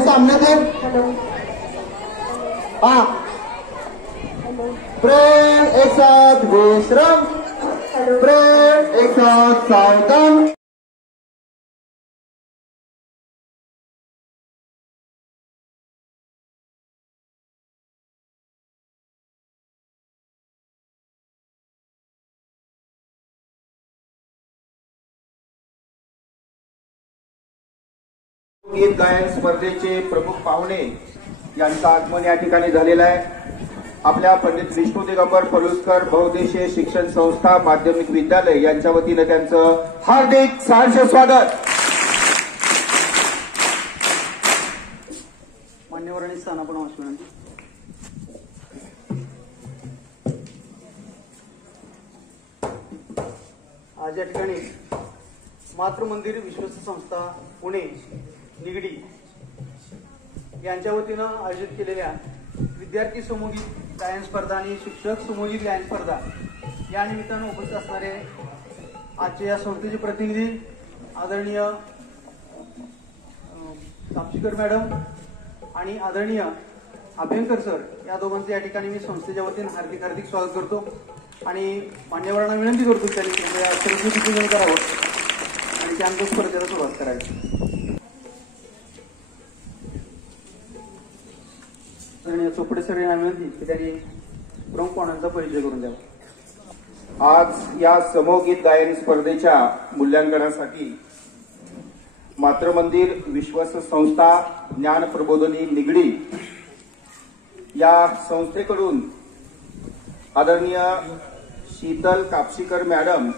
सामने दे। हाँ, प्रेम एक साथ विश्राम, प्रेम एक साथ सावधान। गीत गायन स्पर्धेचे प्रमुख पाहुणे यांचं आगमन या ठिकाणी झालेलं आहे। आपल्या पंडित विष्णू दिगंबर पलुसकर बहुउद्देशीय शिक्षण संस्था माध्यमिक विद्यालय यांच्या वतीने त्यांचं हार्दिक सहर्ष स्वागत। मान्यवरांनी स्थानापन्न व्हावी विनंती। आज या ठिकाणी मातृमंदिर विश्वस्त संस्था पुणे निगडी यांच्या वतीनं आयोजित केलेल्या विद्यार्थी समूहगीत गायन स्पर्धा आणि शिक्षक समूहगीत गायन स्पर्धा या निमित्तानं उपस्थित असणारे आजचे या संस्थेचे प्रतिनिधी आदरणीय कापशीकर मॅडम आणि आदरणीय अभ्यंकर सर या दोघांचे या ठिकाणी मी संस्थेच्या वतीनं हार्दिक हार्दिक स्वागत करतो आणि मान्यवरांना विनंती करतो त्यांनी सरस्वती पूजन करावं आणि त्यानंतर स्पर्धेला सुरुवात करावी। चोपडे सर यांना विनंती की त्यांनी प्रमुख पाहुण्यांचा परिचय करून द्यावा। आज या समूहगीत गायन स्पर्धेच्या मूल्यांकनासाठी मातृमंदिर विश्वस्त संस्था ज्ञान प्रबोधिनी निगडी या संस्थेकडून आदरणीय शीतल कापशीकर मॅडम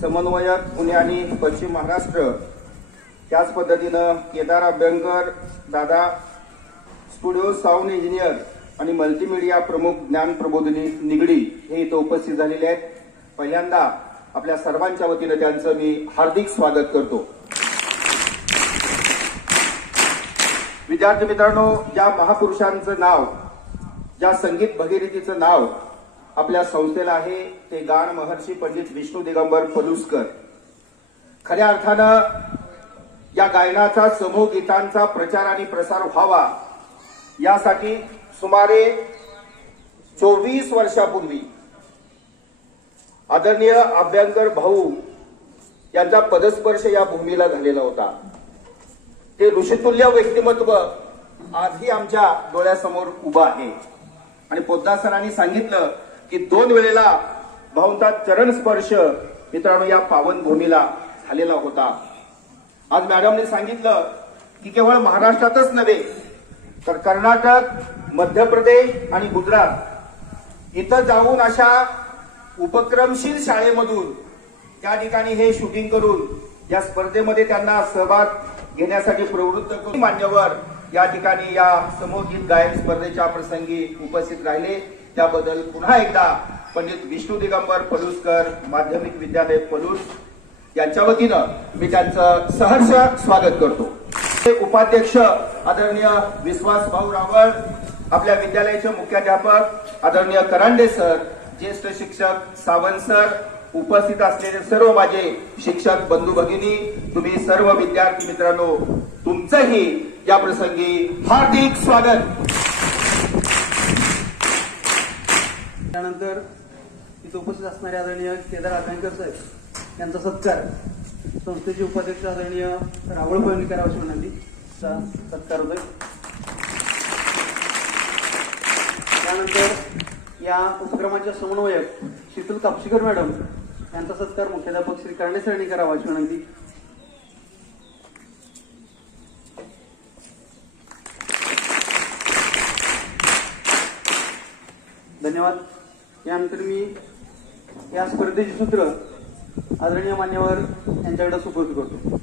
समन्वयक पुणे आणि पश्चिम महाराष्ट्र, त्याच पद्धतीनं केदार अभ्यंकर दादा स्टुडिओ साऊंड इंजिनियर आणि मल्टीमीडिया प्रमुख ज्ञान प्रबोधिनी निगडी हे इथं उपस्थित झालेले आहेत। पहिल्यांदा आपल्या सर्वांच्या वतीनं त्यांचं मी हार्दिक स्वागत करतो। विद्यार्थी मित्रांनो, ज्या महापुरुषांचं नाव, ज्या संगीत भगीरथीचं नाव आपल्या संस्थेला आहे ते गान महर्षी पंडित विष्णू दिगंबर पलुसकर। खऱ्या अर्थानं या गायनाचा समूह गीतांचा प्रचार आणि प्रसार व्हावा यासाठी सुमारे 24 वर्षापूर्वी आदरणीय अभ्यंकर भाऊ यांचा पदस्पर्श या भूमीला झालेला होता। ते ऋषितुल्य व्यक्तिमत्व आजही आमच्या डोळ्यासमोर उभं आहे आणि पोद्दार सरांनी सांगितलं की 2 वेळेला भाऊंचा चरण स्पर्श मित्रांनो या पावन भूमीला झालेला होता। आज मॅडमने सांगितलं की केवळ महाराष्ट्रातच नव्हे तर कर्नाटक, मध्य प्रदेश आणि गुजरात इथं जाऊन अशा उपक्रमशील शाळेमधून त्या ठिकाणी हे शूटिंग करून या स्पर्धेमध्ये त्यांना सहभाग घेण्यासाठी प्रवृत्त करून मान्यवर या ठिकाणी या समूहगीत गायन स्पर्धेच्या प्रसंगी उपस्थित राहिले त्याबद्दल पुन्हा एकदा पंडित विष्णू दिगंबर पलुसकर माध्यमिक विद्यालय पलूस यांच्या वतीनं मी त्यांचं सहर्ष स्वागत करतो। उपाध्यक्ष आदरणीय विश्वास भाऊ रावळ, आपल्या विद्यालयाचे मुख्याध्यापक आदरणीय करांडे सर, ज्येष्ठ शिक्षक सावंत सर, उपस्थित असलेले सर्व माझे शिक्षक बंधू भगिनी, तुम्ही सर्व विद्यार्थी मित्रांनो, तुमचंही या प्रसंगी हार्दिक स्वागत। त्यानंतर इथे उपस्थित असणारे आदरणीय केदार अभ्यंकर साहेब यांचा सत्कार संस्थेचे उपाध्यक्ष आदरणीय राहुल पवनीकर अशी विनंती सत्कार होतोय. त्यानंतर या उपक्रमाच्या समन्वयक शीतल कापशीकर मॅडम यांचा सत्कार मुख्याध्यापक श्री कर्णे सरांनी करावा अशी विनंती. धन्यवाद. यानंतर मी या स्पर्धेची सूत्र आदरणीय मान्यवर यांच्याकडे सुपूर्द करतो.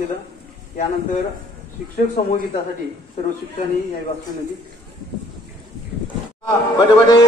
केलं. यानंतर शिक्षक समूह गीतासाठी सर्व शिक्षकांनी यावेस विनंती. बडे बडे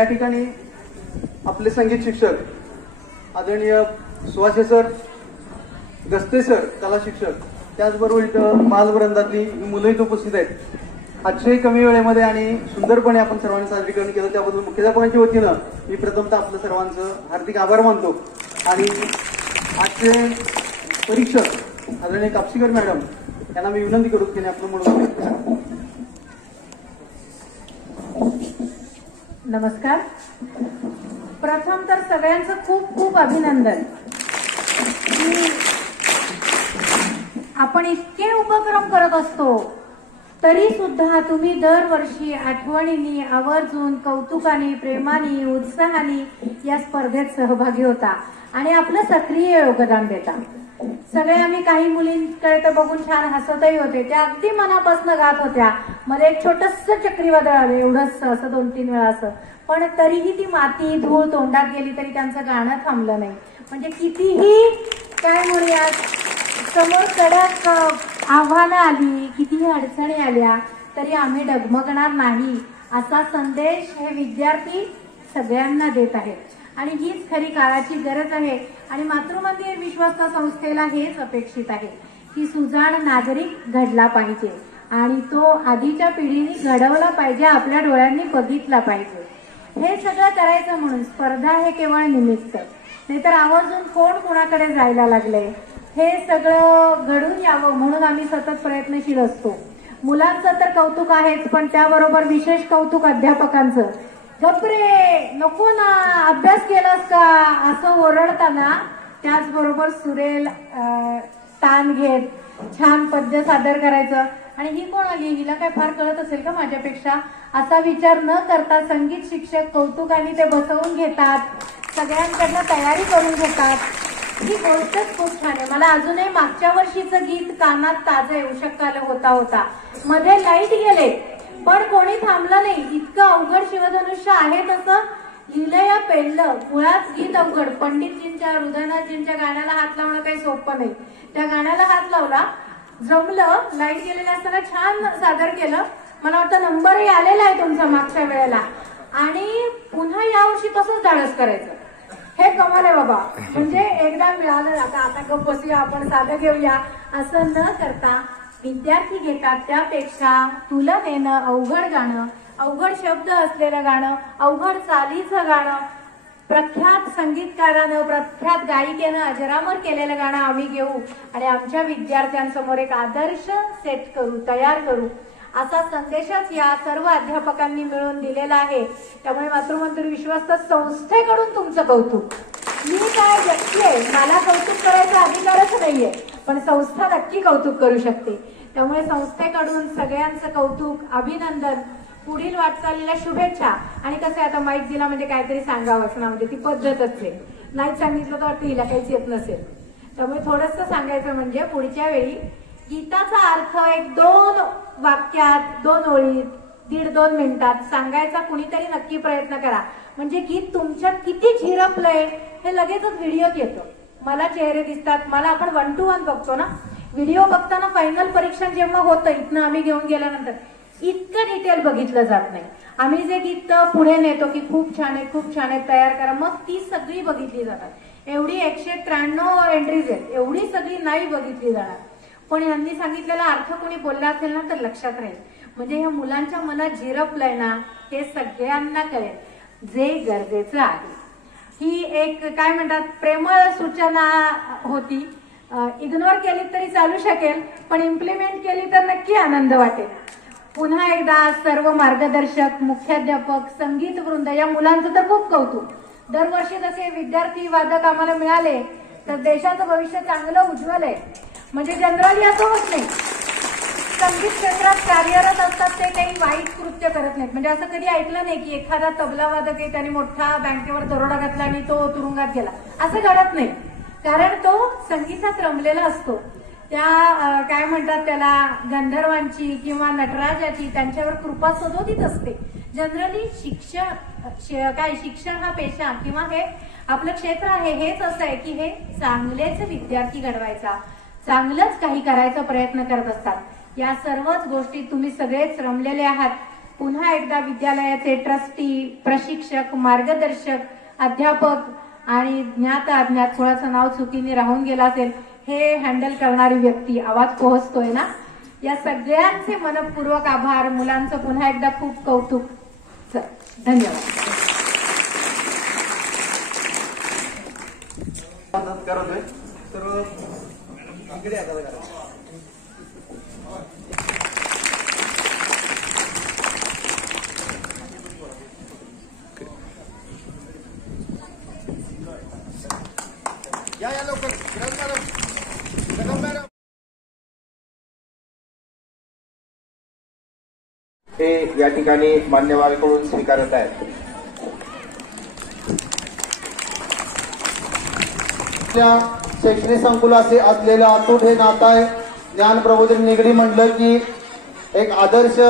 या ठिकाणी आपले संगीत शिक्षक आदरणीय सुहासे सर, गस्ते सर कला शिक्षक, त्याचबरोबर इथं बालवृंदातली मुलं इथं उपस्थित आहेत. अतिशय कमी वेळेमध्ये आणि सुंदरपणे आपण सर्वांनी सादरीकरण केलं, त्याबद्दल मुख्याध्यापकांच्या वतीनं मी प्रथमतः आपलं सर्वांचं हार्दिक आभार मानतो. आणि आजचे परीक्षक आदरणीय कापसीकर मॅडम यांना मी विनंती करू की आपलं म्हणून. नमस्कार. प्रथम तर सगळ्यांचं खूप खूप अभिनंदन की आपण इतके उपक्रम करत असतो तरी सुद्धा तुम्ही दरवर्षी आठवणीने आवर्जून कौतुकाने प्रेमाने उत्साहाने या स्पर्धेत सहभागी होता आणि आपलं सक्रिय योगदान देता. सगळे आम्ही काही मुलींकडे तर बघून छान हसतही होते, त्या अगदी मनापासून गात होत्या. मध्ये एक छोटस चक्रीवादळ आलं एवढंच, असं 2-3 वेळा असं, पण तरीही ती माती धूळ तोंडात गेली तरी त्यांचं गाणं थांबलं नाही. म्हणजे कितीही काय म्हणूया समोर कडक आव्हानं आली, कितीही अडचणी आल्या तरी आम्ही डगमगणार नाही असा संदेश हे विद्यार्थी सगळ्यांना देत आहेत. आणि हीच खरी काळाची गरज आहे. आणि मातृमंदिर विश्वस्त संस्थेला हेच अपेक्षित आहे की सुजाण नागरिक घडला पाहिजे आणि तो आधीच्या पिढीने घडवला पाहिजे, आपल्या डोळ्यांनी बघितला पाहिजे. हे सगळं करायचं म्हणून स्पर्धा हे केवळ निमित्त, नाहीतर आवर्जून कोण कोणाकडे जायला लागले. हे सगळं घडून यावं म्हणून आम्ही सतत प्रयत्नशील असतो. मुलांचं तर कौतुक आहेच, पण त्याबरोबर विशेष कौतुक अध्यापकांचं. गप्रे नको ना, अभ्यास केलास का असं ओरडताना त्याचबरोबर सुरेल ताण घेत छान पद्य सादर करायचं. आणि ही कोण आली, हिला काय फार कळत असेल का माझ्यापेक्षा असा विचार न करता संगीत शिक्षक कौतुकाने ते बसवून घेतात, सगळ्यांकडनं तयारी करून घेतात. ही गोष्टच खूप छान आहे. मला अजूनही मागच्या वर्षीचं गीत कानात ताजं येऊ शकतं होता. मध्ये लाईट गेले पण कोणी थांबलं नाही. इतकं अवघड शिवधनुष्य आहे तसं लिहिलं पेडलं. मुळात गीत अवघड. पंडितजींच्या हृदयनाथजींच्या गाण्याला हात लावणं काही सोपं नाही. त्या गाण्याला हात लावला, जमलं. लाईट गेलेलं असताना छान सादर केलं. मला वाटतं नंबरही आलेला आहे तुमचा मागच्या वेळेला. आणि पुन्हा यावर्षी तसंच धाडस करायचं. हे कमाल आहे बाबा. म्हणजे एकदा मिळालं आता गप्प बसूया, आपण साधं घेऊया असं न करता विद्यार्थी घेतात त्यापेक्षा तुलनेनं अवघड गाणं, अवघड शब्द असलेलं गाणं, अवघड चालीचं गाणं, प्रख्यात संगीतकारानं प्रख्यात गायिकेनं अजरामर केलेलं गाणं आम्ही घेऊ आणि आमच्या विद्यार्थ्यांसमोर एक आदर्श सेट करू, तयार करू असा संदेशच या सर्व अध्यापकांनी मिळून दिलेला आहे. त्यामुळे मातृमंदिर विश्वस्त संस्थेकडून तुमचं कौतुक. मी काय व्यक्ती आहे, मला कौतुक करायचा अधिकारच नाहीये, पण संस्था नक्की कौतुक करू शकते. त्यामुळे संस्थेकडून सगळ्यांचं कौतुक, अभिनंदन, पुढील वाटचालीला शुभेच्छा. आणि कसं आता माईक दिला म्हणजे काहीतरी सांगावंच ना, म्हणजे ती पद्धतच आहे. नाही सांगितलं तर वाटतं हिला काहीच येत नसेल. त्यामुळे थोडंसं सांगायचं म्हणजे पुढच्या वेळी गीताचा अर्थ 1-2 वाक्यात, 2 ओळीत, 1.5-2 मिनिटात सांगायचा कुणीतरी नक्की प्रयत्न करा. म्हणजे गीत तुमच्यात किती झिरपलंय हे लगेचच व्हिडिओत येतं. मला चेहरे दिसतात. मला आपण 1 to 1 बघतो ना, व्हिडिओ बघताना फायनल परीक्षण जेव्हा होतं इथनं आम्ही घेऊन गेल्यानंतर इतकं डिटेल बघितलं जात नाही. आम्ही जे गीत पुढे नेतो की खूप छान आहे, खूप छान आहे, तयार करा, मग ती सगळी बघितली जातात. एवढी 193 एंट्रीज आहेत, एवढी सगळी नाही बघितली जाणार. पण यांनी सांगितलेला अर्थ कोणी बोलला असेल ना तर लक्षात राहील. म्हणजे ह्या मुलांच्या मनात झिरपलंय ना हे सगळ्यांना कळेल, जे गरजेचं आहे. ही एक काय म्हणतात प्रेमळ सूचना होती. इग्नोर केली तरी चालू शकेल, पण इम्प्लिमेंट केली तर नक्की आनंद वाटेल. पुन्हा एकदा सर्व मार्गदर्शक, मुख्याध्यापक, संगीत वृंद या मुलांचं तर खूप कौतुक. दरवर्षी जसे विद्यार्थी वादक आम्हाला मिळाले तर देशाचं भविष्य चांगलं उज्ज्वल आहे. म्हणजे जनरली असं होत नाही. संगीत क्षेत्रात कार्यरत असतात ते काही वाईट कृत्य करत नाहीत. म्हणजे असं कधी ऐकलं नाही की एखादा तबला वादक आहे त्याने मोठा बँकेवर दरोडा घातला आणि तो तुरुंगात गेला, असं घडत नाही. कारण तो संगीतात रमलेला असतो. त्या काय म्हणतात त्याला गंधर्वांची किंवा नटराजाची त्यांच्यावर कृपा सदोदित असते. जनरली शिक्षण हा पेशा किंवा हे आपलं क्षेत्र आहे हेच असं आहे की हे चांगलेच विद्यार्थी घडवायचा, चांगलंच काही करायचा प्रयत्न करत असतात. या सर्वच गोष्टी तुम्ही सगळेच रमलेले आहात. पुन्हा एकदा विद्यालयाचे ट्रस्टी, प्रशिक्षक, मार्गदर्शक, अध्यापक आणि ज्ञात अज्ञात थोडंसं नाव चुकीने राहून गेलं असेल, हे हँडल करणारी व्यक्ती, आवाज पोहोचतोय ना, या सगळ्यांचे मनपूर्वक आभार. मुलांचं पुन्हा एकदा खूप कौतुक. धन्यवाद. करतोय तर इकडे आता करा. या लवकर. हे या ठिकाणी मान्यवरांकडून स्वीकारत आहेत. शैक्षणिक संकुलाशी असलेलं अतूट हे नातं आहे. ज्ञान प्रबोधन निगडी म्हटलं की एक आदर्श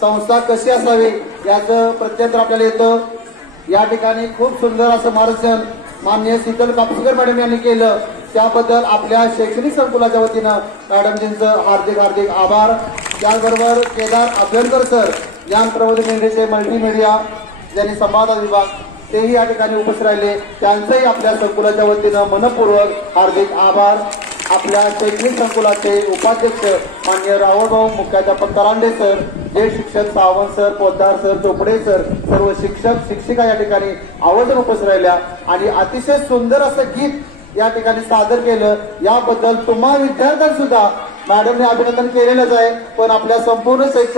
संस्था कशी असावी याचं प्रत्यंतर आपल्याला येतं. या ठिकाणी खूप सुंदर असं मार्गदर्शन माननीय शीतल कापसीकर मॅडम यांनी केलं, त्याबद्दल आपल्या शैक्षणिक संकुलाच्या वतीनं मॅडमजींचं हार्दिक हार्दिक आभार. त्याचबरोबर केदार अभ्यंकर सर, ज्ञान प्रबोधन निगडीचे मल्टीमीडिया ज्यांनी संवाद विभाग, तेही या ठिकाणी उपस्थित राहिले, त्यांचंही आपल्या संकुलाच्या वतीनं मनपूर्वक हार्दिक आभार. आपल्या शैक्षणिक संकुलाचे उपाध्यक्ष माननीय रावळभाऊ मुख्याध्यापक तरांडे सर, ज्येष्ठ शिक्षक Sawant sir, Poddar sir, Chopade sir, सर्व शिक्षक शिक्षिका या ठिकाणी आवर्जून उपस्थित राहिल्या आणि अतिशय सुंदर असं गीत या ठिकाणी सादर केलं. याबद्दल तुम्हा विद्यार्थ्यांसुद्धा मॅडमने अभिनंदन केलेलंच आहे, पण आपल्या संपूर्ण शैक्षणिक